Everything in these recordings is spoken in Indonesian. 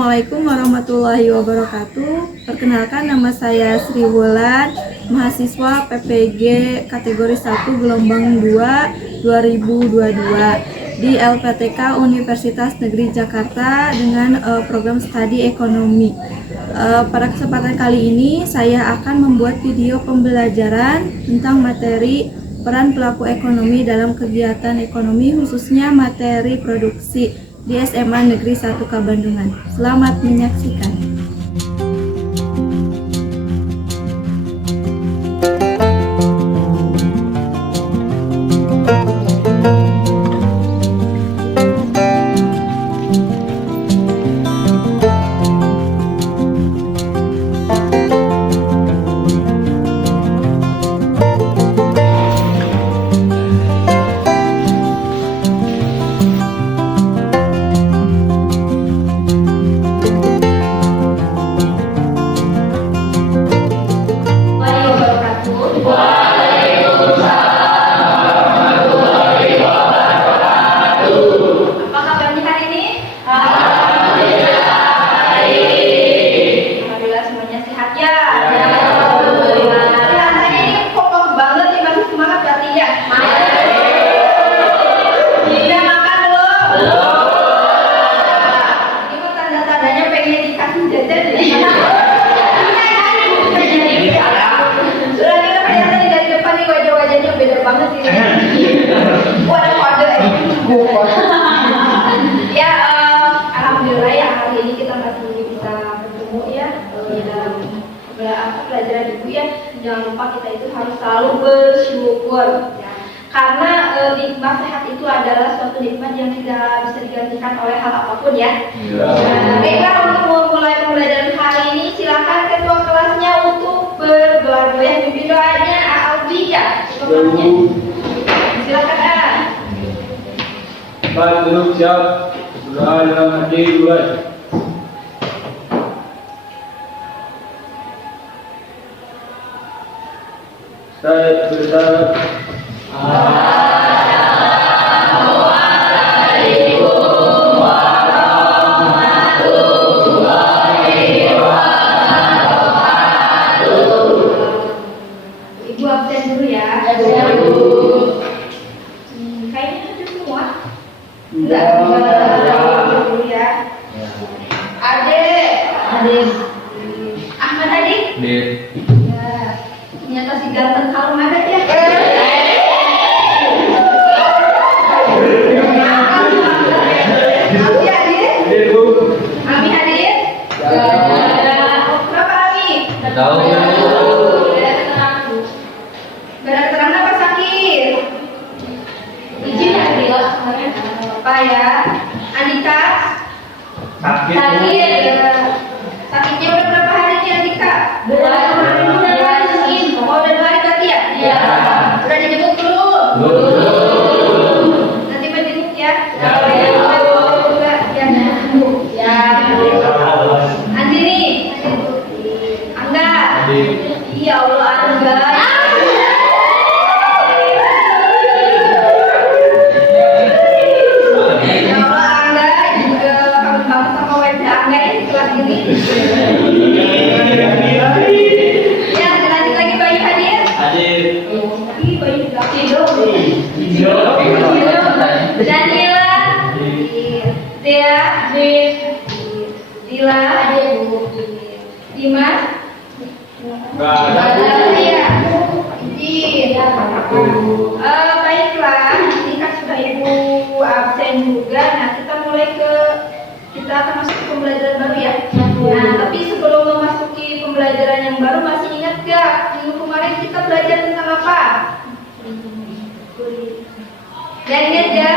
Assalamualaikum warahmatullahi wabarakatuh. Perkenalkan, nama saya Sri Wulan, mahasiswa PPG kategori 1 gelombang 2 2022 di LPTK Universitas Negeri Jakarta dengan program studi ekonomi. Pada kesempatan kali ini saya akan membuat video pembelajaran tentang materi peran pelaku ekonomi dalam kegiatan ekonomi, khususnya materi produksi di SMA Negeri 1 Kabandungan. Selamat menyaksikan. Alhamdulillah ya, hari ini kita masih bisa bertemu ya dalam pelajaran ibu ya. Jangan lupa kita itu harus selalu bersyukur ya. Karena nikmat sehat itu adalah suatu nikmat yang tidak bisa digantikan oleh hal apapun ya. Baiklah, untuk memulai pembelajaran hari ini silakan ketua kelasnya untuk berdoa yang pimpin doanya Alvia. Silakan. Baik, duduk siap. Doa dalam hati mulai. Saya berdoa. Ibu absen dulu ya. Kayaknya itu semua. Enggak. Dulu ya. Ade. Ahmad adik. Ya. Ternyata si ganteng kalau ada ya. Abi hadir. Abi hadir. Berapa Abi? Tahu ya. Gak keterangan apa sakit? Izin ya Adila. Apa ya? Andika? Sakit. Sakitnya udah berapa hari nih Andika? Udah 2 hari berarti ya? Iya. Udah dijemput belum? Nanti menjemput ya? Ya. Andi nih. Angga. Ya Allah Angga. Daniela, Dea, Dila, Dimas, baiklah, ini kan sudah ibu absen juga. Nah, kita akan masuk ke pembelajaran baru ya. Nah, tapi sebelum memasuki pembelajaran yang baru, masih ingat gak minggu kemarin kita belajar tentang apa? Dan ingat ya?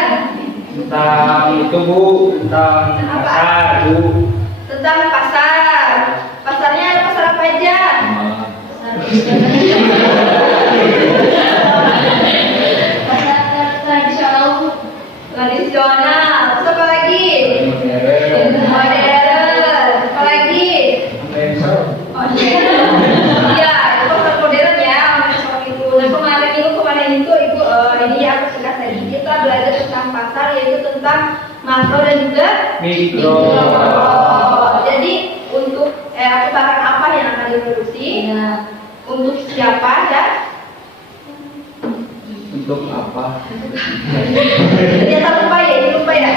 Tentang itu Bu, tentang pasar Bu. Tentang pasar. Pasarnya ada pasar apa aja? Pasar tradisional. Terus apa lagi? Modern. Apa lagi? Iya, itu pasar modern ya. Nah, kemarin itu ibu ini ya aku tegas tadi kita belajar tentang pasar, yaitu tentang makro dan juga mikro. Ternyata lupa ya, ini lupa ya.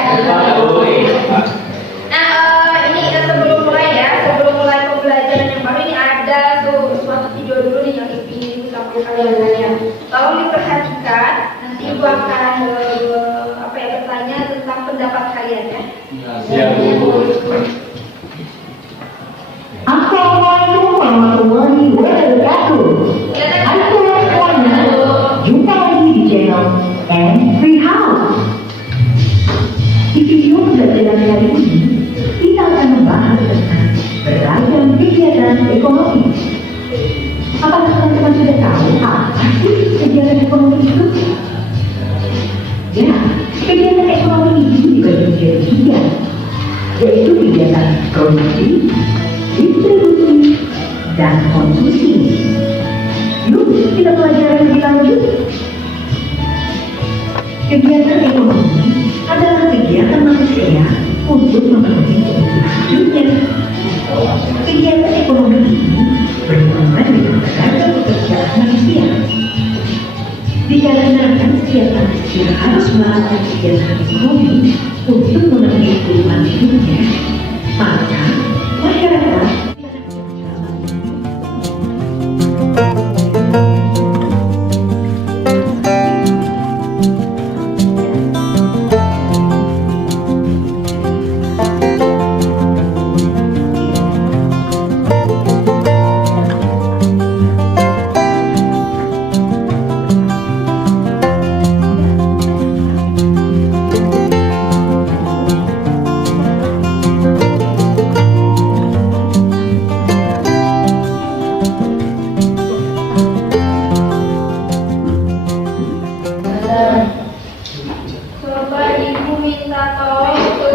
Nah, ini sebelum mulai pembelajaran yang baru ini ada tuh suatu video dulu nih yang ingin sampai kalian tanya. Tolong diperhatikan, nanti ibu akan bertanya tentang pendapat kalian ya. Assalamualaikum warahmatullahi wabarakatuh. Hai semuanya, jumpa lagi di channel Free House. Di video pembelajaran kali ini, kita akan membahas tentang beragam kegiatan ekonomi. Apakah teman-teman sudah tahu apa sih kegiatan ekonomi itu? Ya, kegiatan ekonomi itu dibagi menjadi tiga, yaitu kegiatan produksi, distribusi, dan konsumsi. Yuk, kita pelajari lebih lanjut. Kegiatan ekonomi adalah kegiatan manusia untuk memenuhi kebutuhan hidupnya. Kegiatan ekonomi ini berhubungan dengan beragam pekerjaan manusia. Dikarenakan setiap manusia harus melakukan kegiatan ekonomi untuk memenuhi kebutuhan hidupnya, maka masyarakat Coba ibu minta tolong ke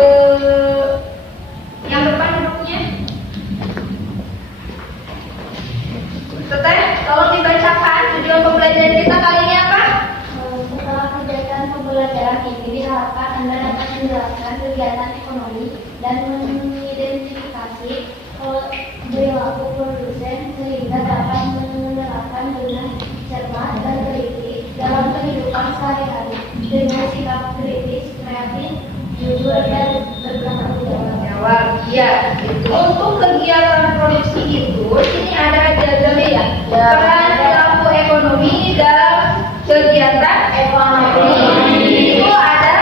yang depan duduknya. Teteh, tolong dibacakan tujuan pembelajaran kita kali ini apa? Setelah kegiatan pembelajaran ini diharapkan Anda dapat menjelaskan kegiatan ekonomi dan mengidentifikasi perilaku produsen sehingga dapat menerapkan dengan cermat dan teliti dalam kehidupan sehari-hari dengan sikap kritis, kreatif, jujur, dan bertanggung jawab. Iya. Untuk kegiatan produksi itu, sini ada jadwalnya ya. Peran perilaku ekonomi dalam kegiatan ekonomi itu ada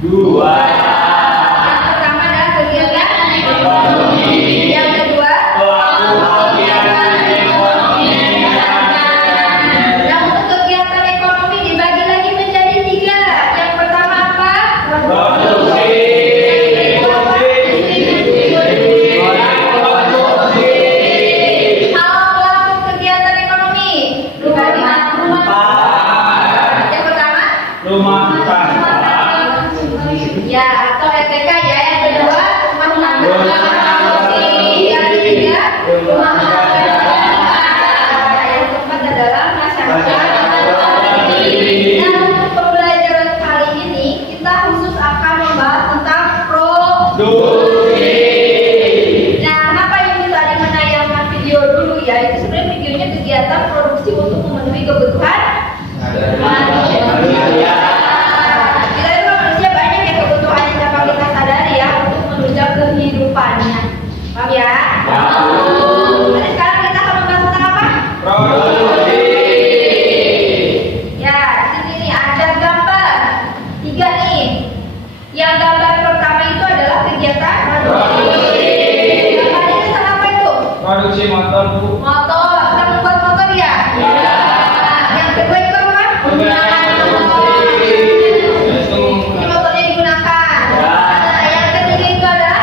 Dua. yang pertama adalah kegiatan ekonomi. Yang kedua, nah, untuk kegiatan ekonomi dibagi lagi menjadi tiga. Yang pertama apa? Kalau pelaku kegiatan ekonomi dibagi yang pertama Rumah tangga. ya atau RTK ya. Yang kedua rumah tangga. Yang ketiga rumah tangga. Yang keempat adalah masyarakat. Nah, untuk pembelajaran kali ini kita khusus akan membahas tentang produksi. Nah, kenapa ini tadi menayangkan video dulu ya? Itu sebenarnya videonya kegiatan produksi untuk memenuhi kebutuhan manusia. Kita itu manusia banyak yang kebutuhannya tanpa kita sadari ya untuk menunjang kehidupannya. Paham ya? Jadi sekarang kita akan membahas tentang apa? Produksi. Ya, di sini nih ada gambar tiga nih. Yang gambar pertama itu adalah kegiatan produksi. Gambarnya tentang apa itu? Produksi motor, Bu. Motor, kita membuat motor ya? Yang kedua itu apa? Penggunaan motor. Itu Ini motornya digunakan. Nah, yang ketiga itu adalah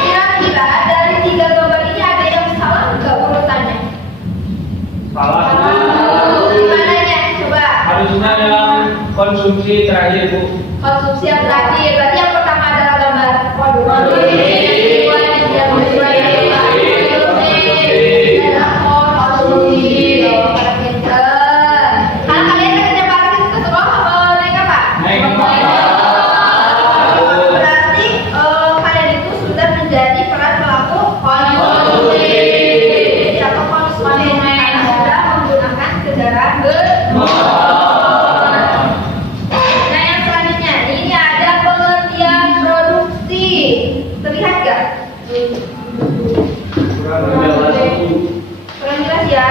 kira-kira dari tiga gambar ini ada yang salah nggak urutannya? salah. Di mananya? Coba. Harusnya yang konsumsi terakhir, Bu. Konsumsi yang terakhir. Berarti yang pertama adalah gambar produksi. Yang kedua yang adalah konsumsi. Para pinter. Kalau kalian kerja pagi ke sekolah naik apa? Naik motor. Berarti kalian itu sudah menjadi peran pelaku konsumsi atau konsumen karena sudah menggunakan kendaraan bermotor. Kurang jelas Bu. Kurang jelas ya?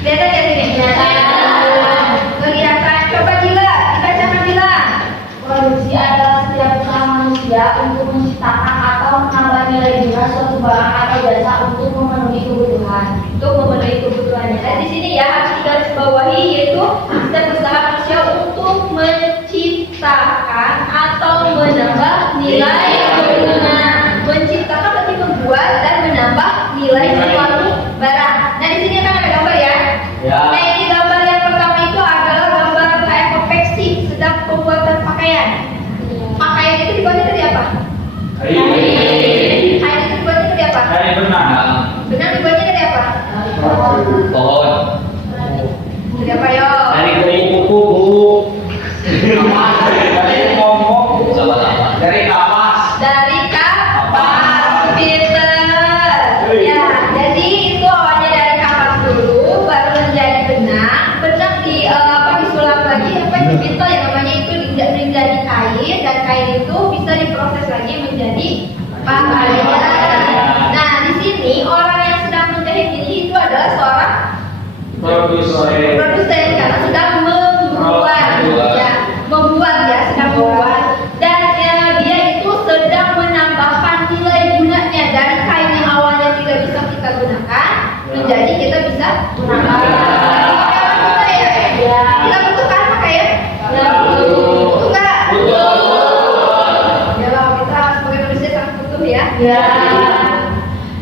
Kelihatan ya sini? Kelihatan. Coba Dila, dibacakan Dila. Produksi adalah setiap usaha manusia untuk menciptakan atau menambah nilai jual suatu barang atau jasa untuk memenuhi kebutuhan. Untuk memenuhi kebutuhannya. Dan di sini ya harus digarisbawahi yaitu setiap usaha manusia untuk menciptakan atau menambah nilai kebutuhan. Menciptakan berarti membuat dan menambah nilai suatu barang. Nah di sini kan ada gambar ya. Ya. Nah ini gambar yang pertama itu adalah gambar kayak konveksi sedang pembuatan pakaian. Pakaian itu dibuatnya dari apa? Kain. Kain itu dibuatnya dari apa? Kain benang. Benang dibuatnya dari apa? Pohon. Dari apa yo? Dari kupu-kupu Bu. Dari ngomong. Sama-sama. Dari kapas. Dari kapas, Peter. Ya, jadi itu awalnya dari kapas dulu, baru menjadi benang. Benang disulap lagi sampai dipintal yang namanya itu menjadi kain dan kain itu bisa diproses lagi menjadi pakaian. Nah, di sini orang yang sedang menjahit ini itu adalah seorang produsen karena sedang membuat sedang membuat dan dia itu sedang menambahkan nilai gunanya dari kain yang awalnya tidak bisa kita gunakan menjadi kita bisa gunakan. Kita butuhkan pakaian? Butuh nggak? Ya lah, kita sebagai manusia sangat butuh ya.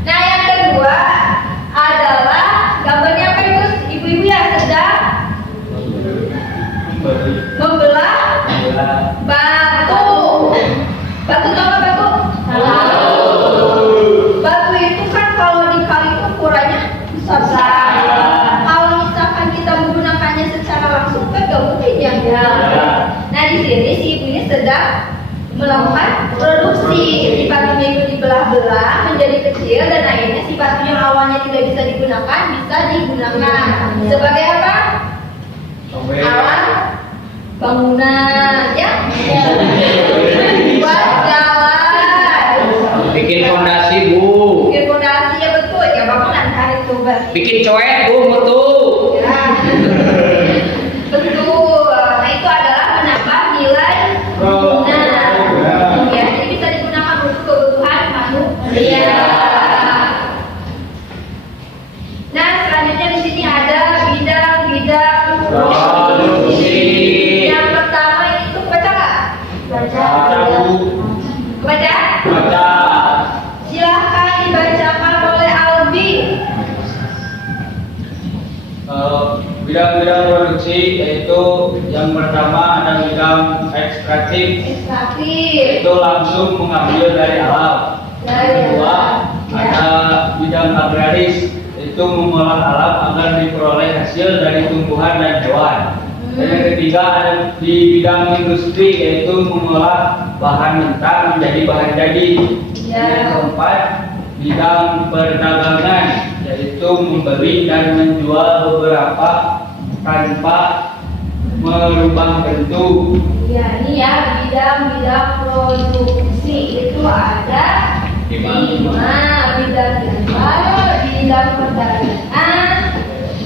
Nah yang kedua adalah gambarnya apa itu ibu-ibu yang sedang membelah batu. Batu tahu nggak batu? Batu itu kan kalau dikali itu ukurannya besar. Kalau misalkan kita menggunakannya secara langsung kan nggak mungkin ya. Nah di sini si ibu ini sedang melakukan produksi. Si batunya itu dibelah-belah menjadi kecil dan akhirnya si batu yang awalnya tidak bisa digunakan bisa digunakan sebagai apa? Alat bangunan ya. Buat jalan. Bikin fondasi Bu. Bikin fondasi ya betul ya bangunan kan itu berarti. Bikin coek Bu, mutu. Ya. Betul. Nah itu adalah menambah nilai guna. Ya, jadi bisa digunakan untuk kebutuhan manusia. Nah selanjutnya di sini ada bidang-bidang produksi. Yang pertama itu baca nggak? Baca Bu. Baca? Baca. Silahkan dibacakan oleh Albi. Bidang-bidang produksi yaitu yang pertama ada bidang ekstraktif, Ekstraktif. itu langsung mengambil dari alam. Kedua ada bidang agraris, itu mengolah alam agar diperoleh hasil dari tumbuhan dan hewan. Dan yang ketiga ada di bidang industri yaitu mengolah bahan mentah menjadi bahan jadi. Yang keempat bidang perdagangan yaitu membeli dan menjual beberapa tanpa merubah bentuk. Ya, ini ya bidang-bidang produksi itu ada 5 bidang bidang perdagangan,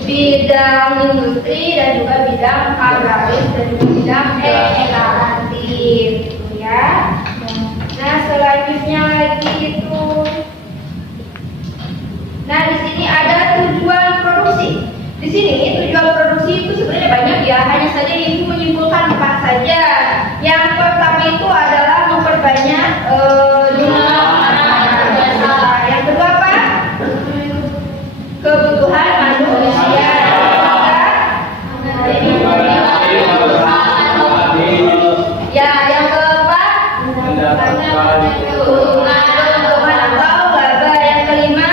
bidang industri dan juga bidang agraris dan juga bidang ekstraktif, gitu ya. Nah selanjutnya lagi itu, nah di sini ada tujuan produksi. Di sini tujuan produksi itu sebenarnya banyak ya, hanya saja ibu menyimpulkan 4 saja. Yang pertama itu adalah memperbanyak jumlah orang. Yang kedua apa? Kebutuhan manusia. Ya, yang keempat keuntungan atau laba. Yang kelima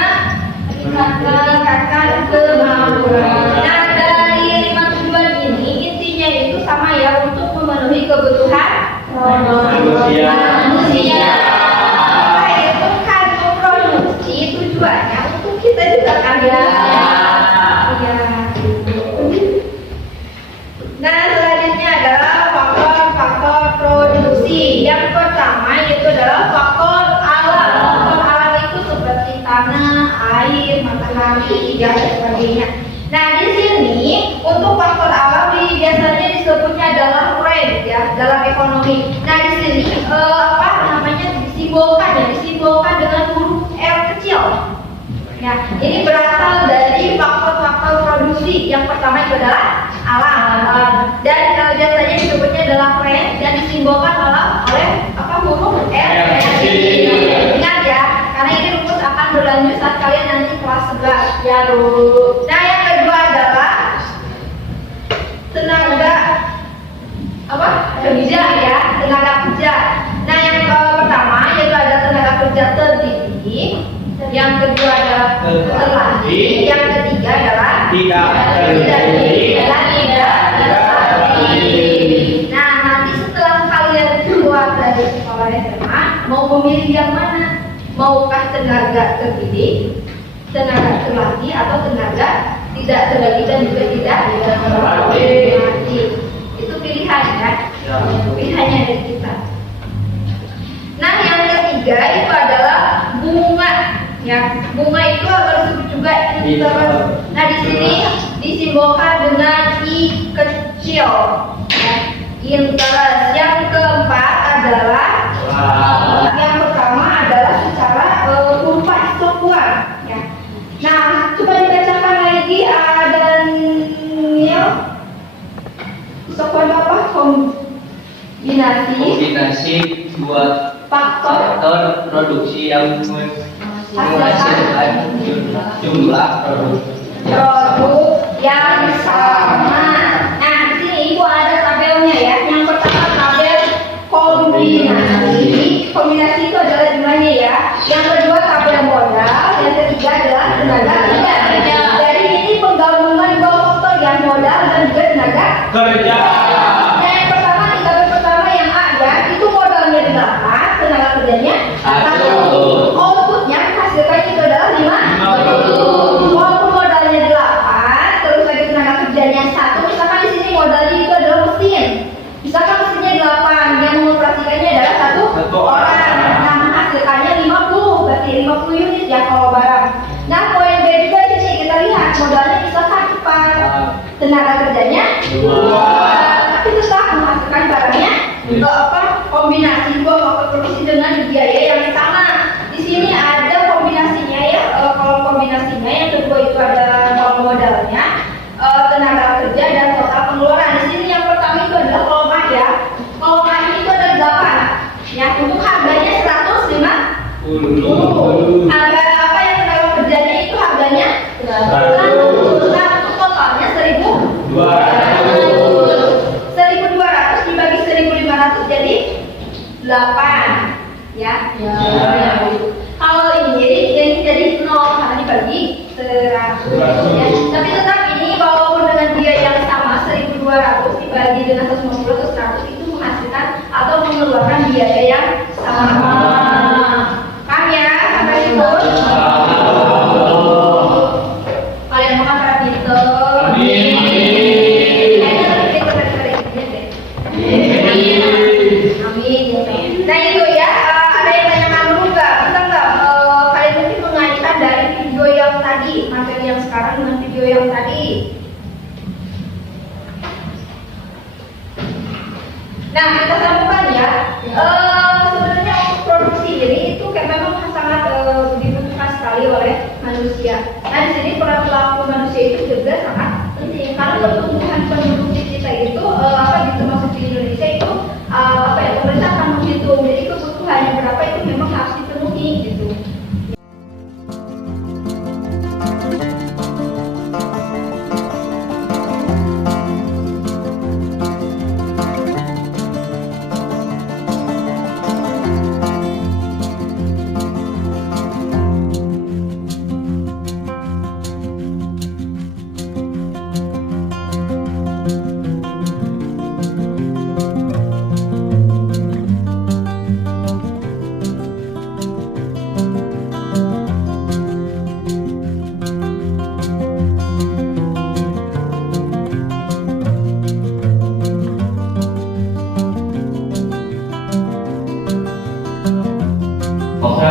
meningkatkan kemampuan. Nah dari 5 tujuan ini intinya itu sama ya, untuk memenuhi kebutuhan manusia. Apa itu kan memproduksi tujuannya untuk kita juga kan ya. Iya. Nah selanjutnya adalah faktor-faktor produksi. Yang pertama tsunami, dan sebagainya. Nah, di sini untuk faktor alam biasanya disebutnya adalah rent ya dalam ekonomi. Nah, di sini disimbolkan dengan huruf R kecil. Ya, ini berasal dari faktor-faktor produksi. Yang pertama itu adalah alam, dan biasanya disebutnya adalah rent dan disimbolkan oleh huruf R kecil. Ingat ya, karena ini rumus akan berlanjut saat kalian nanti kelas 11 ya, Bu. Nah, yang kedua adalah tenaga kerja ya, tenaga kerja. Nah, yang pertama yaitu ada tenaga kerja terdidik, yang kedua adalah terlatih, yang ketiga adalah tidak terdidik dan tidak terlatih. Nah, nanti setelah kalian keluar dari sekolah SMA, mau memilih yang mana? Maukah tenaga terdidik, tenaga terlatih, atau tenaga tidak terdidik dan juga tidak terlatih? Itu pilihan ya, pilihannya dari kita. Nah, yang ketiga itu adalah bunga. Ya, bunga itu harus disebut juga interest. Nah, di sini disimbolkan dengan I kecil. Ya, interest. Yang keempat adalah yang pertama adalah secara kurva isokuan. Ya. Nah, coba dibacakan lagi dan isokuan apa? Kombinasi dua faktor produksi yang menghasilkan jumlah produk yang sama. Nah, di sini Ibu ada tabelnya ya. Yang pertama tabel kombinasi. Kombinasi itu adalah jumlahnya ya. Yang kedua tabel modal. Yang ketiga adalah tenaga kerja. Jadi ini penggabungan dua faktor yang modal dan juga tenaga kerja. Nah, yang pertama di tabel pertama yang A ya, itu modalnya 8, tenaga kerjanya 1. Outputnya hasilkan itu adalah 50. Walaupun modalnya 8, terus lagi tenaga kerjanya 1. Misalkan di sini modalnya itu adalah mesin. Misalkan mesinnya 8, yang mengoperasikannya adalah satu orang. Nah, menghasilkannya 50, berarti 50 unit ya kalau barang. Nah, poin B juga di sini kita lihat modalnya misalkan 4, tenaga kerjanya 2, tapi tetap menghasilkan barangnya kombinasi dua faktor produksi dengan biaya yang sama. Di sini ada kombinasinya ya. Kalau kombinasinya yang kedua itu ada modalnya, tenaga kerja dan total pengeluaran. Di sini yang pertama itu adalah kolom A ya. Kolom A ini itu ada 8. Ya, untuk harganya 150. Harga apa yang tenaga kerjanya itu harganya 100. Nah, untuk totalnya 1.200. 1.200 dibagi 1.500 jadi 8 ya. Kalau ini jadi 0 karena dibagi 100 ya. Tapi tetap ini walaupun dengan biaya yang sama 1.200 dibagi dengan 150 atau 100 itu menghasilkan atau mengeluarkan biaya yang sama. Paham ya? Sampai situ? Kalian mau para pinter? Amin. Nah itu ya, ada yang tanyakan dulu nggak? Bisa nggak kalian mungkin mengaitkan dari video yang tadi, materi yang sekarang dengan video yang tadi? Nah, kita sambungkan ya. Sebenarnya untuk produksi ini itu kayak memang sangat dibutuhkan sekali oleh manusia. Nah, di sini peran pelaku manusia itu juga sangat penting karena pertumbuhan penduduk di kita itu termasuk di Indonesia itu pemerintah akan menghitung. Jadi kebutuhannya berapa itu memang harus dipenuhi gitu.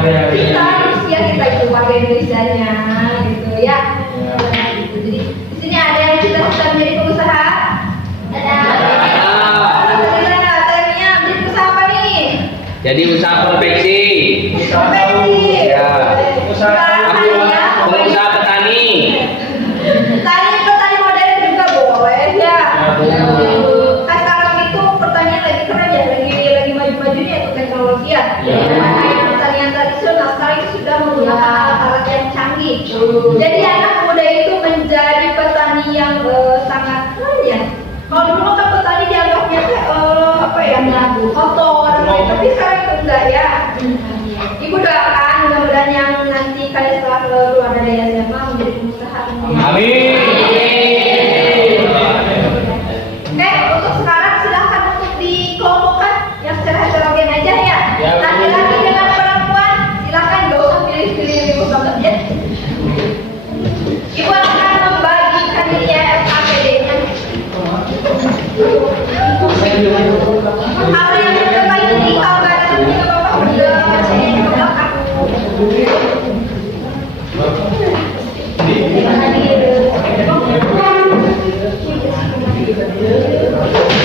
Kita manusia kita itu warga Indonesianya gitu ya. Jadi usaha konveksi. Konveksi. Ya. Usaha Pengusaha petani. Petani modern juga boleh ya. Kan sekarang itu pertanian lagi keren ya, lagi maju-majunya itu teknologi ya. Pertanian tradisional sekarang itu sudah menggunakan alat yang canggih. Jadi anak muda itu menjadi petani yang sangat keren ya. Kalau dulu kan petani dianggapnya apa ya, kotor, tapi sekarang itu enggak ya. Ibu doakan mudah-mudahan yang nanti kalian setelah keluar dari SMA menjadi pengusaha. Amin. Untuk sekarang silahkan untuk dikelompokkan yang secara heterogen aja ya. Ya, Bu. Laki-laki dengan perempuan silahkan, gak usah pilih-pilih ibu banget ya. Ibu akan membagikan ini ya APD-nya. Kalau yang terbaik ini kalau nggak ada nanti nggak apa-apa, udah bacain ke belakang.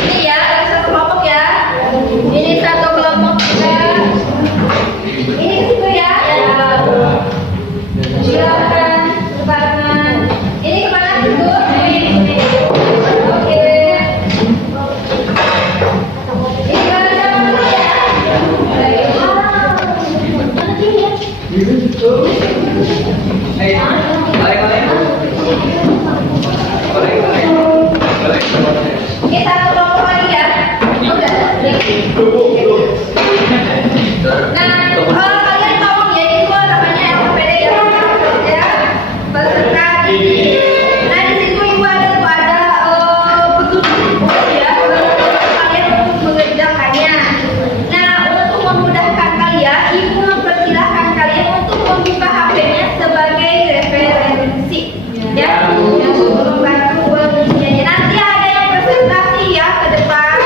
Ini ya, ada satu kelompok ya. Ini satu kelompok ya. Ini ke situ ya. Silakan ke kanan. Ini kemana situ? Oke. Ini kemana mana ya? Kita satu kelompok lagi ya. Udah. Nah, kalian tahu ya itu namanya LPD ya, peserta didik. Nah di situ ibu ada petunjuk ya, kalian untuk mengerjakannya. Nah untuk memudahkan kalian, ibu mempersilahkan kalian untuk membuka HP-nya sebagai referensi, ya. Membantu pengisiannya. Nanti ada yang presentasi ya ke depan.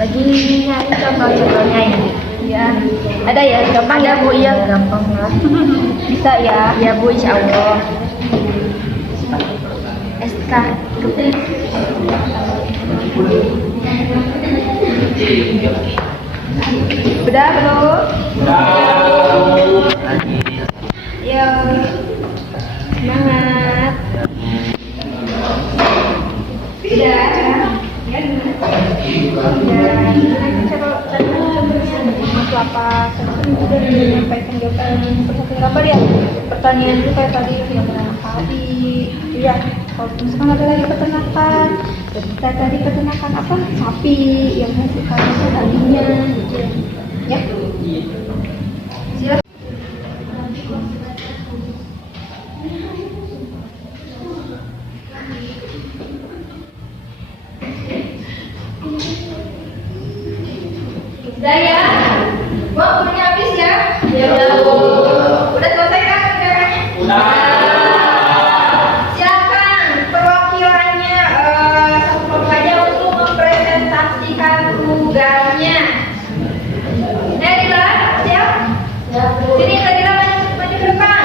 Lagi nyari contoh-contohnya ini. Ya, ada ya, gampang ya Bu, ya gampang lah. Bisa ya? Ya Bu, insya Allah. SK ketik. Udah belum? Ya, semangat. Tidak. Apa sudah menyampaikan jawaban persatu gambar ya, pertanian itu kayak tadi yang menanam padi, iya. Kalau misalkan ada lagi peternakan, kita tadi peternakan apa, sapi yang menghasilkan dagingnya gitu ya. Silakan. Udah ya? Bu, punya habis ya? Ya Bu. Udah selesai kan kerjaannya? Udah. Silakan perwakilannya satu kelompok aja untuk mempresentasikan tugasnya. Dila, siap? Sini Dila, maju ke depan.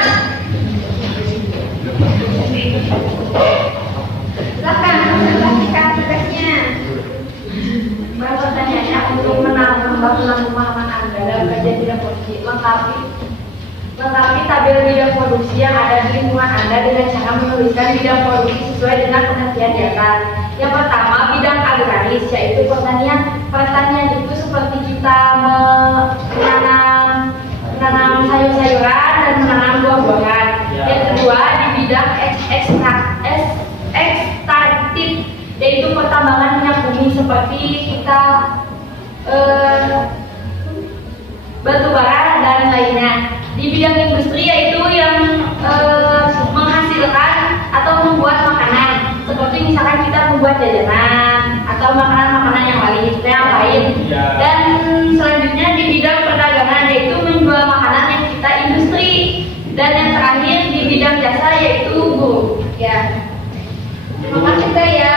Silakan presentasikan tugasnya. Pertanyaannya untuk menambah pemahaman Anda dalam kajian bidang produksi, lengkapi tabel bidang produksi yang ada di lingkungan Anda dengan cara menuliskan bidang produksi sesuai dengan pengertian di atas. Yang pertama, bidang agrari agraris, yaitu pertanian. Pertanian itu seperti kita menanam sayur-sayuran dan menanam buah-buahan. Yang kedua di bidang ekstraktif, yaitu pertambangan minyak bumi seperti kita batu bara dan lainnya. Di bidang industri yaitu yang menghasilkan atau membuat makanan, seperti misalkan kita membuat jajanan atau makanan-makanan yang lain. Dan selanjutnya di bidang perdagangan yaitu menjual makanan yang kita industri. Dan yang terakhir di bidang jasa yaitu guru. Ya. Terima kasih ya.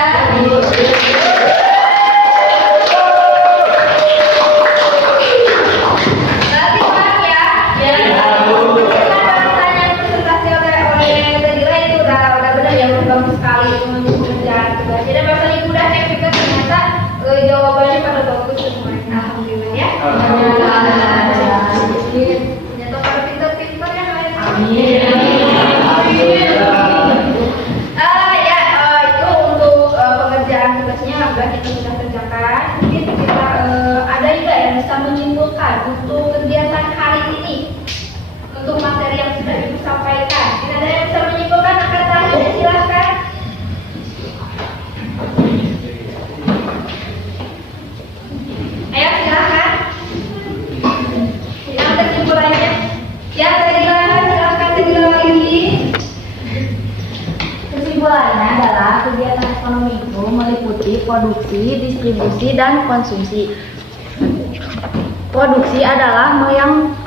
Jawabannya pada bagus semuanya. Alhamdulillah ya. Jatuh pada pintar-pintar ya. Amin. Itu untuk pekerjaan tugasnya sudah kita sudah kerjakan. Mungkin kita ada juga yang bisa menyimpulkan untuk kegiatan hari ini, untuk materi yang sudah ibu sampaikan. Tidak ada yang bisa menyimpulkan, akan tanya, silahkan. Ayo silahkan. Yang kesimpulannya, ya silahkan lagi. Kesimpulannya adalah kegiatan ekonomi itu meliputi produksi, distribusi, dan konsumsi. Produksi adalah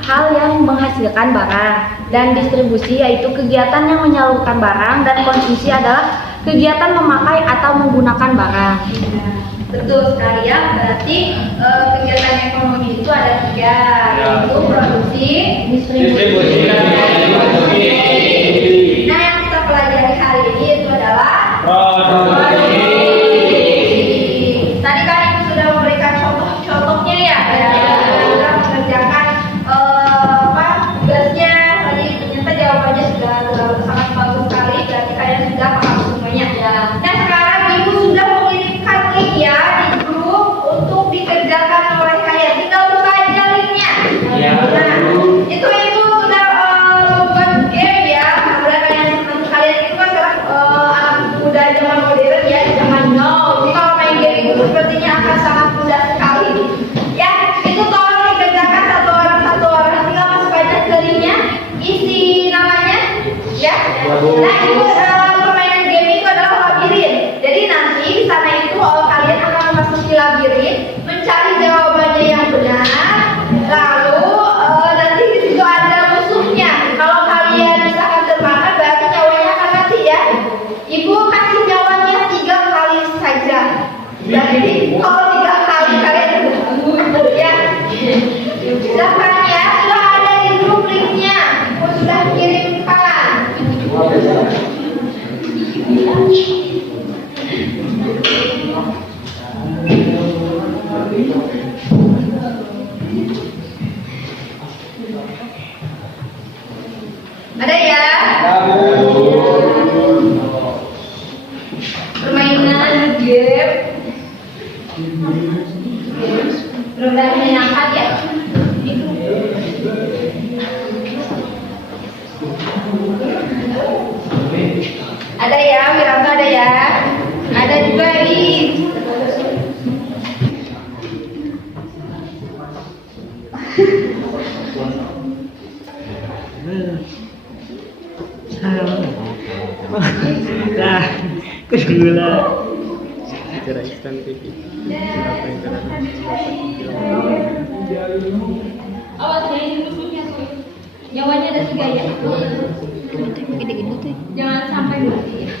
hal yang menghasilkan barang, dan distribusi yaitu kegiatan yang menyalurkan barang, dan konsumsi adalah kegiatan memakai atau menggunakan barang. Betul sekali ya, berarti kegiatan ekonomi itu ada 3, yaitu produksi, distribusi, dan konsumsi. Nah, yang kita pelajari hari ini itu adalah produksi. Tadi kan ibu sudah memberikan contoh-contohnya ya, sudah mengerjakan tugasnya. Tadi ternyata jawabannya sudah sangat bagus sekali, berarti kalian sudah paham semuanya. Nah, sekarang ibu sudah mengirimkan link ya di grup untuk dikerjakan oleh kalian. Tinggal buka aja linknya. Nah, itu ibu sudah membuat game ya. Mudah-mudahan kalian itu kan sekarang anak muda zaman modern ya, zaman now. Jadi kalau main game itu sepertinya akan sangat mudah sekali. Ya, itu tolong dikerjakan satu orang. Tinggal masuk aja ke linknya, isi namanya ya. Nah, itu permainan game itu adalah labirin. Jadi nanti di sana itu kalian akan memasuki labirin, mencari jawabannya yang benar. Lalu nanti di situ ada musuhnya. Kalau kalian misalkan termakan, berarti nyawanya akan mati ya. Ibu kasih nyawanya 3 kali saja. Berarti kalau 3 kali kalian ya. Silahkan ya, sudah ada di grup linknya. Ibu sudah kirimkan. Ada ya? Permainan game. Benar-benar menyenangkan ya. Ada ya, Wiranto ada ya. Ada juga ini. Nah, kedua cara instan TV. Awas ya, ini musuhnya tuh. Nyawanya ada 3 ya. Gede-gede tuh. Jangan sampai mati ya.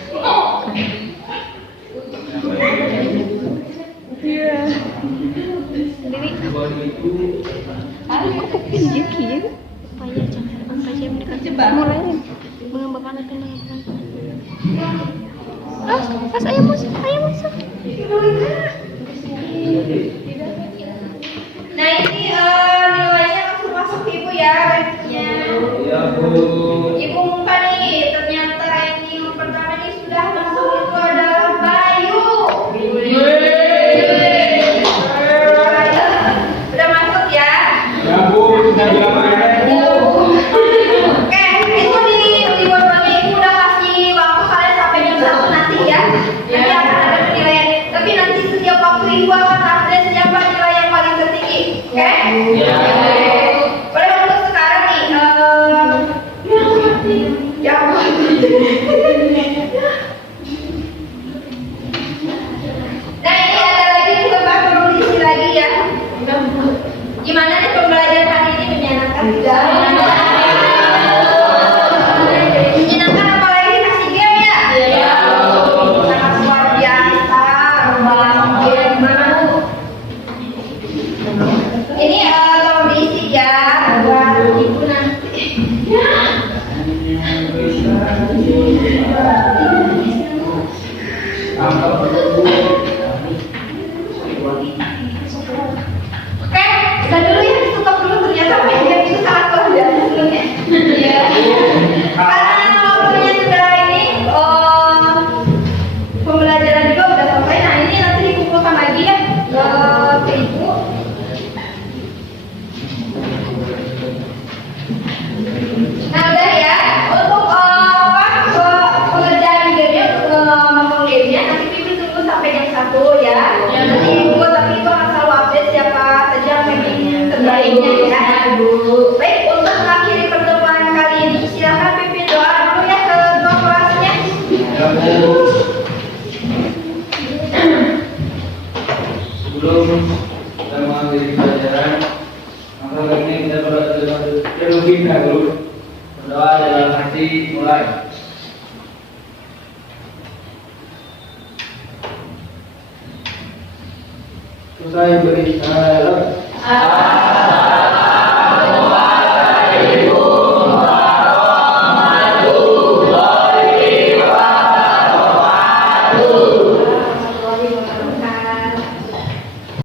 Iya. Dewi. Aku pinjam kieu. Supaya jangan sampai jam dekat. Mulai mengembangkan akan pas ayam masuk. Nah, ini nilainya langsung masuk ibu ya, rankingnya. Iya, Bu. Ibu umumkan nih, ternyata ranking pertama ini sudah masuk, itu adalah Bayu. Gimana nih pembelajaran hari ini, menyenangkan tidak? Menyenangkan, apalagi dikasih game ya? Iya. Sangat luar biasa. Lomba game mana Bu? Ini tolong diisi ya buat ibu nanti. Oke, kita dulu ya, stop dulu, ternyata main game itu sangat luar biasa sebenarnya. Iya. Karena waktunya sudah ini, pembelajaran juga udah selesai. Nah ini nanti dikumpulkan lagi ya ke ibu. Nah udah ya, untuk pengerjaan gamenya, ngomong gamenya nanti Pipi tunggu sampai jam 1 ya. Nanti ibu tapi itu akan selalu update siapa saja yang pengen terbaiknya ya. Baik, untuk mengakhiri pertemuan kali ini silakan Pipi doa dulu ya ke dua kelasnya. Sebelum kita mengakhiri pelajaran, maka ini kita terlebih dahulu berdoa dalam hati mulai. Selesai beribadah.